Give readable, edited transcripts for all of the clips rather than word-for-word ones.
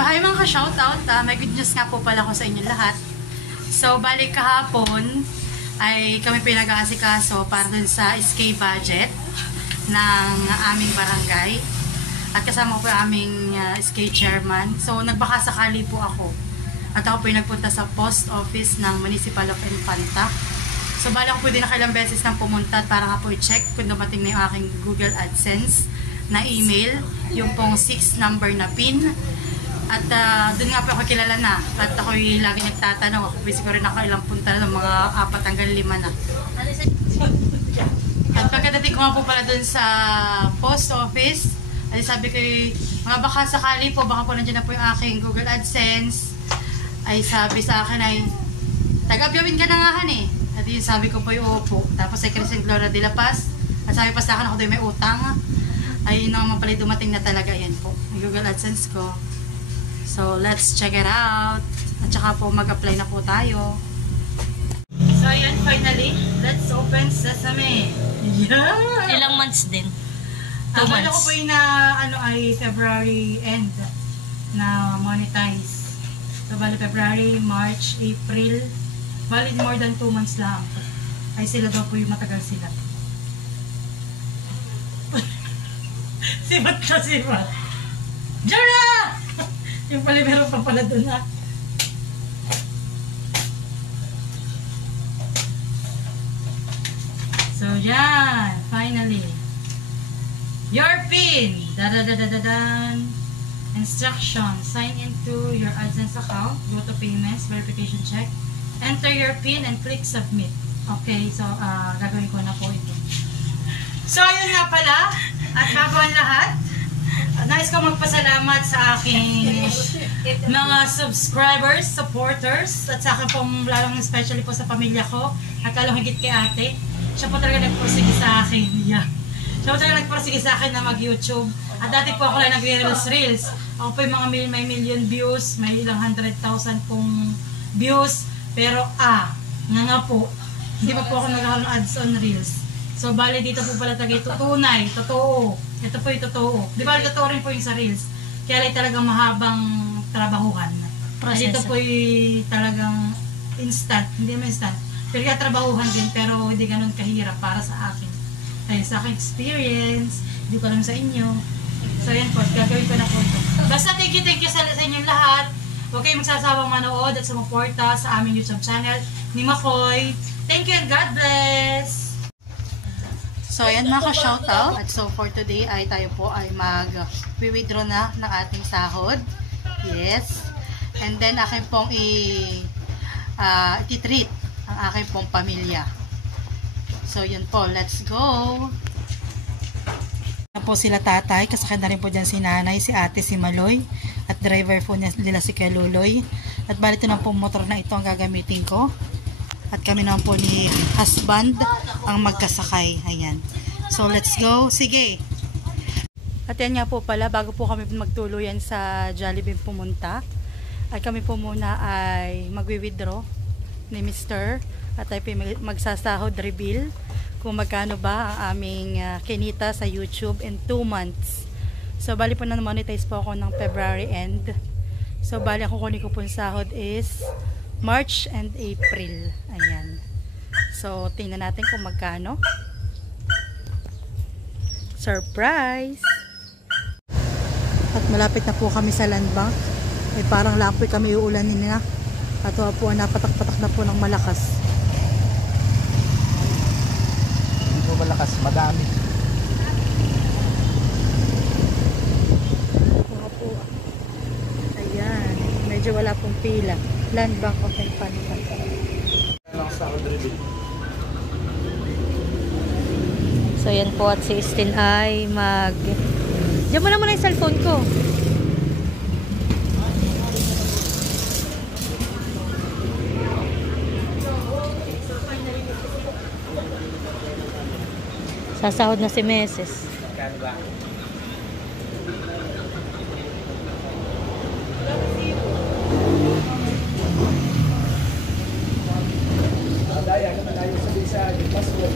hi mga ka-shoutout. May good news nga po pala ko sa inyo lahat. So, balik kahapon ay kami pinag-aasikaso para dun sa SK budget ng aming barangay. At kasama ko po yung aming SK chairman. So, nagbakasakali po ako. At ako po yung nagpunta sa post office ng Municipal of Infanta. So, bala ko po din nakailang beses nang pumunta para nga po i-check kung dumating na yung aking Google AdSense na email. Yung pong 6 number na PIN. At doon nga po ako kilala na. At ako yung lagi nagtatanong. Ako siguro rin ako ilang punta na ng mga 4 hanggang 5 na. At pagkadating ko nga po pala doon sa post office, ay sabi ko mga baka sakali po, baka po nandiyan na po yung aking Google AdSense. Ay sabi sa akin ay, taga-Biawin ka na nga han eh. At yun sabi ko po yung opo. Tapos ay Crescent Gloria de la Paz. At sabi pa sa akin ako doon may utang. Ay yun naman pala dumating na talaga yan po. Yung Google AdSense ko. So, let's check it out. At saka po, mag-apply na po tayo. So, ayan, finally, let's open Sesame. Yeah! Ilang months din? 2 Ang months. ko po yung na, ay February end na monetize. So, bali February, March, April. Bali more than 2 months lang. Ay sila daw po yung matagal sila. Sibat na sibat. Jara! Yung pala meron pa pala doon ha. So yan, finally. Your PIN. Da-da-da-da-da-dan. Instruction. Sign into your AdSense account. Go to payments, verification check. Enter your PIN and click submit. Okay, so gagawin ko na po ito. So ayun nga pala. At bago ang lahat, nais ko magpasalamat sa aking mga subscribers, supporters, at sa akin pong lalong especially po sa pamilya ko, at lalong higit kay ate. Siya po talaga nagpursige sa akin. Yeah. Siya po talaga nagpursige sa akin na mag-YouTube. At dati po ako lang nagre-reels. Ako po yung mga may million views, may ilang 100,000 pong views. Pero nga po, hindi pa po ako naghahalong ads on reels. So, bali dito po pala tagay tunay, totoo. Ito po yung totoo. Di ba, totoo rin po yung sa Reels. Kaya lang talagang mahabang trabahuhan. Dito po yung talagang instant. Hindi naman instant. Pero kaya trabahuhan din, pero hindi ganun kahirap para sa akin. Kaya sa akin experience, hindi ko alam sa inyo. So, yan po. Gagawin ko na po ito. Basta thank you sa inyong lahat. Huwag kayong magsasawang manood at sumuporta sa aming YouTube channel ni Makoy. Thank you and God bless! So, ayan mga ka-shoutout. At so, for today ay tayo po ay mag-withdraw na ng ating sahod. Yes. And then, akin pong i-treat ang aking pong pamilya. So, yun po. Let's go! Na po sila tatay. Kasakyan na rin po dyan si nanay, si ate, si Maloy. At driver po nila si Kaluloy. At bali ito na po motor na ito ang gagamitin ko. At kami naman po ni husband ang magkasakay. Ayan. So, let's go. Sige. At yan nga po pala, bago po kami magtuluyan sa Jollibee pumunta, ay kami po muna ay magwi-withdraw ni Mr. At ay magsasahod reveal kung magkano ba ang aming kinita sa YouTube in 2 months. So, bali po na-monetize po ako ng February end. So, bali ang kukunin ko po yung sahod is March and April. Ayan. So, tingnan natin kung magkano. Surprise! At malapit na po kami sa land bank. Eh, parang lapoy kami uulanin na. At po, napatak-patak na po ng malakas. Hindi po malakas, madami. Ayan. Medyo wala pong pila. Land Bank of Infanta. So, yan po at si Estin ay Diyan mo na muna yung cellphone ko. Sasahod na si Meses. Daya ka na tayo sa bisa, yung password.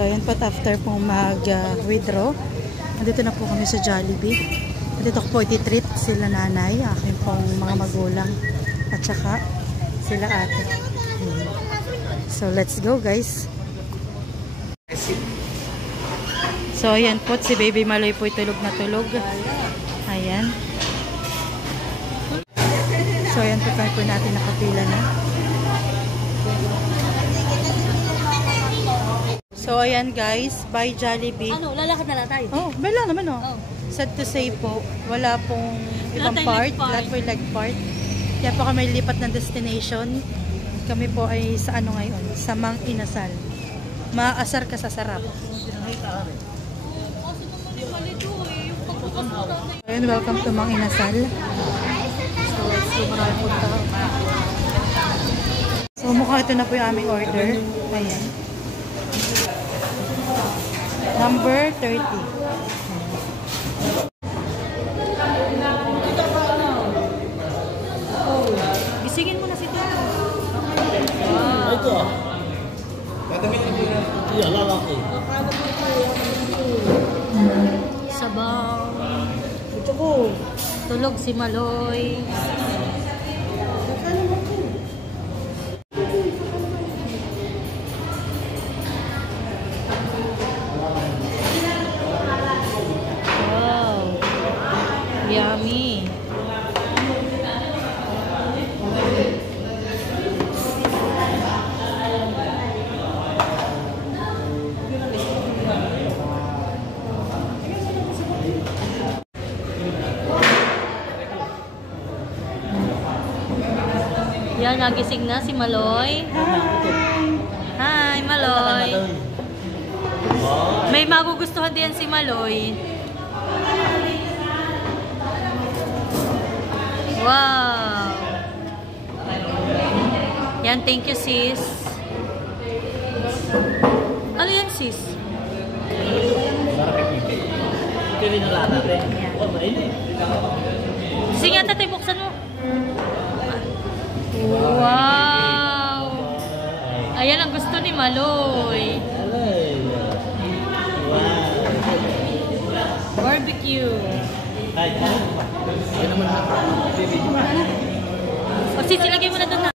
So, ayan po, after pong mag-withdraw, nandito na po kami sa Jollibee. Nandito ko po ititreat sila nanay, aking pong mga magulang, at saka sila ate. So, let's go guys. So, ayan po, si Baby Maloy po tulog na tulog. Ayan. So, ayan po tayo po natin nakapila na. So, ayan guys, by Jollibee. Ano, lalakad na lang tayo. Oh, bala naman oh. Sad to say po, wala pong ibang part, lahat po yung leg part. Kaya po kami lipat ng destination. Kami po ay sa ano ngayon, sa Mang Inasal. Maasar ka sa sarap. Ayan, welcome to Mang Inasal. So, let's go, marami po tao. So, mukhang ito na po yung aming order. Ayan. Number 30. Gisingin mo na si Tito. Wow. Ito ah. Iya, lalaki. Sabaw. Ito ko. Tulog si Maloy. Wow. Yummy. Yan, nagising na si Maloy. Hi, Maloy. May magugustuhan din si Maloy. Wow. Yan, thank you sis. Ano yan sis? Sige nga tatay, buksan mo. Wow! Ayan ang gusto ni Maloy. Barbecue. O sis, ilagay mo na doon na.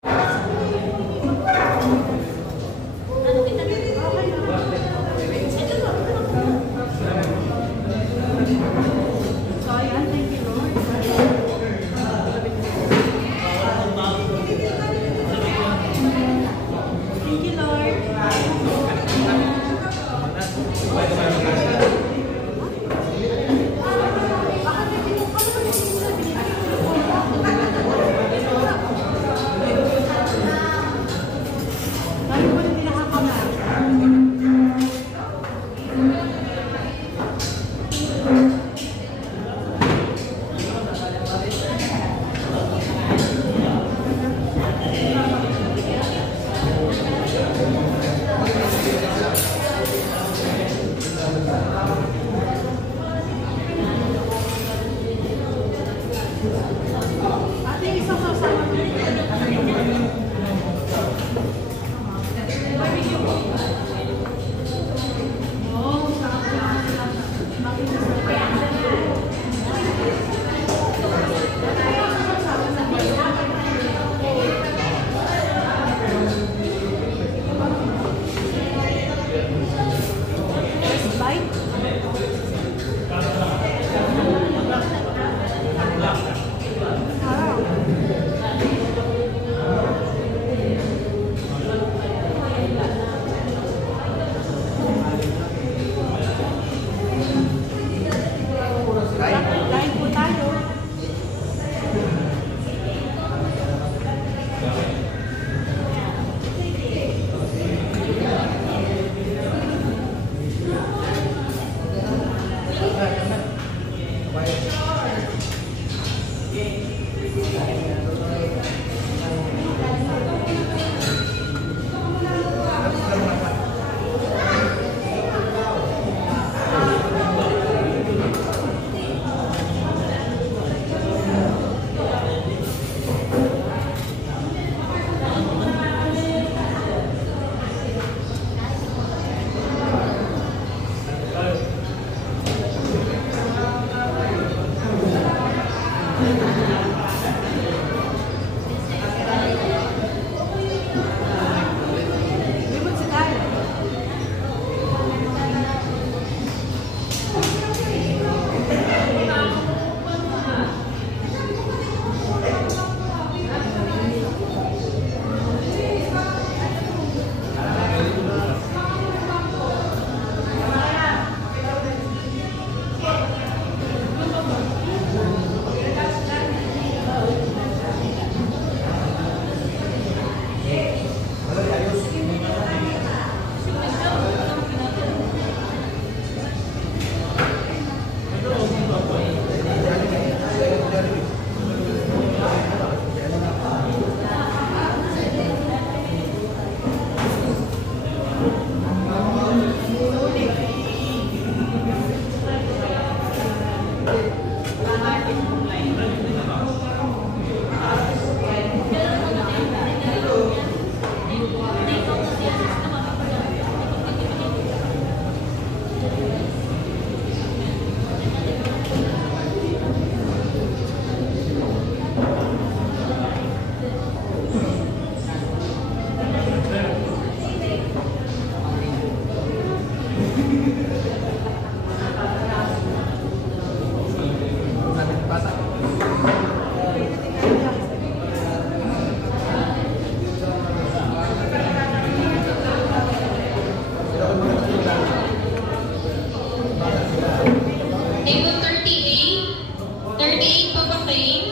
Table 38. 38 po ba kayo?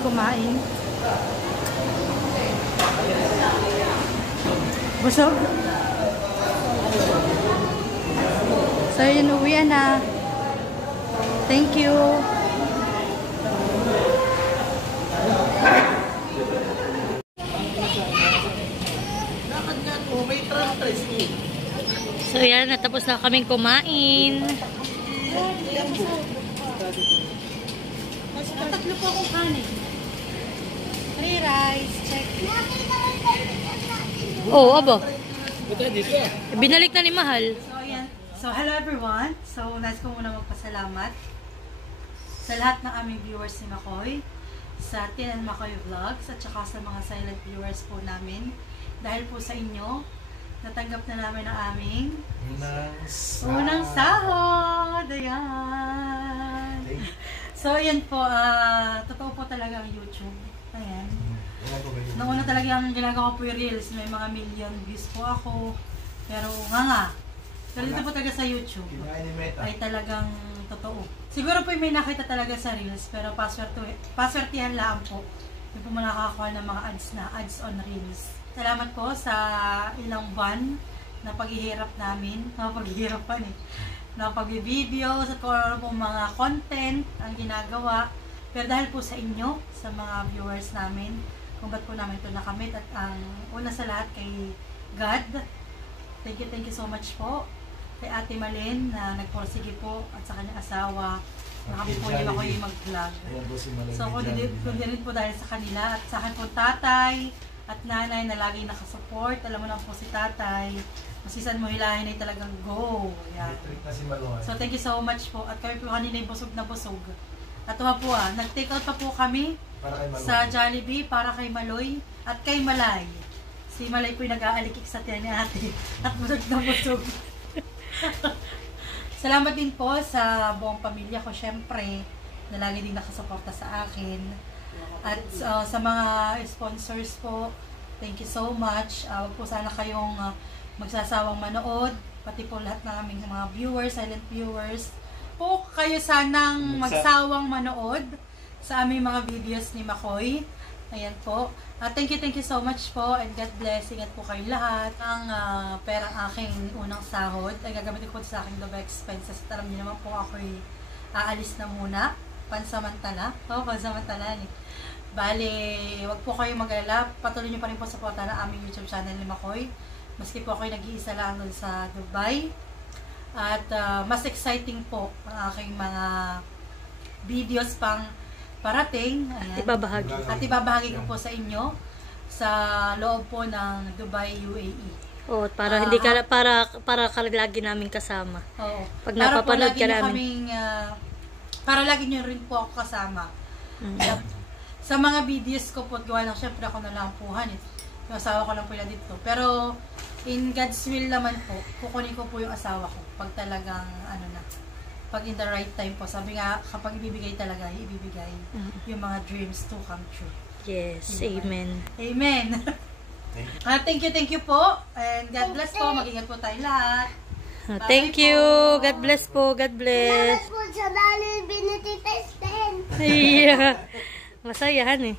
kumain. Busog? So yun, uwi na. Thank you. So yan, natapos na kaming kumain. Tatlo po akong kanin. 3 rice, check. Oh, abo. Binalik na ni Mahal. So, ayan. So, hello everyone. So, nais ko muna magpasalamat sa lahat ng aming viewers ni Makoy, sa Tin and Makoy Vlogs, at saka sa mga silent viewers po namin. Dahil po sa inyo, natanggap na namin ang aming unang sahod. Ayan. So, ayan po. Totoo po talaga ang YouTube. Ayan. Noong una talagang ginagawa po yung reels, may mga million views po ako. Pero nga. Pero dito po talaga sa YouTube ay talagang totoo. Siguro po may nakita talaga sa reels, pero paswertihan lang po. Yung po nakakakuha ng mga ads on reels. Salamat po sa ilang buwan na paghihirap namin. Paghihirapan na pag-video, sa kung ano pong mga content ang ginagawa. Pero dahil po sa inyo, sa mga viewers namin, kung ba't po namin ito nakamit, at ang una sa lahat kay God. Thank you so much po. Kay Ate Malen na nagporsige po at sa kanyang asawa. Nakami po niyo ako yung mag-vlog. So kundi rin po dahil sa kanila at sa akin po tatay at nanay na lagi nakasupport. Alam mo na po si tatay. Masisan mo hilahin ay talagang go. Yan. So thank you so much po. At kami po kanina yung busog na busog. At po nag-take out pa po kami sa Jollibee para kay Maloy at kay Malay. Si Malay po yung nag-aalikik sa tiyan ni ate at busog na busog. Salamat din po sa buong pamilya ko, syempre, na lagi din nakasuporta sa akin. At sa mga sponsors po, thank you so much. Wag po sana kayong magsasawang manood, pati po lahat ng aming mga viewers, silent viewers. Po kayo sanang magsawang manood sa aming mga videos ni Makoy. Ayan po. Thank you so much po and God bless. Ingat po kayo lahat. Ang perang aking unang sahod ay gagamitin ko sa aking love expenses. Alam niyo naman po ako'y aalis na muna. Pansamantala. Pansamantala. Bale, wag po kayo mag-alala. Patuloy niyo pa rin po supportan ang aming YouTube channel ni Makoy. Maski po ako'y nag-iisa lang doon sa Dubai. At mas exciting po ang aking mga videos pang parating. Ayan. At ibabahagi ko po sa inyo sa loob po ng Dubai, UAE. Oh, para hindi ka para lagi namin kasama. Oo. Pag napapanood ka namin. Para lagi niyo rin po ako kasama. Sa mga videos ko po, gawa lang, syempre ako na lang puhan. Yung asawa ko lang po yan dito. Pero in God's will naman po, kukunin ko po yung asawa ko pag talagang pag in the right time po. Sabi nga, kapag ibibigay talaga, ibibigay yung mga dreams to come true. Yes, diba? amen. Amen. Thank you po. And God bless po. Mag-ingat po tayo lahat. Thank you. God bless po. God bless. Salamat po sa dali binititestin. Yeah. Masayahan eh.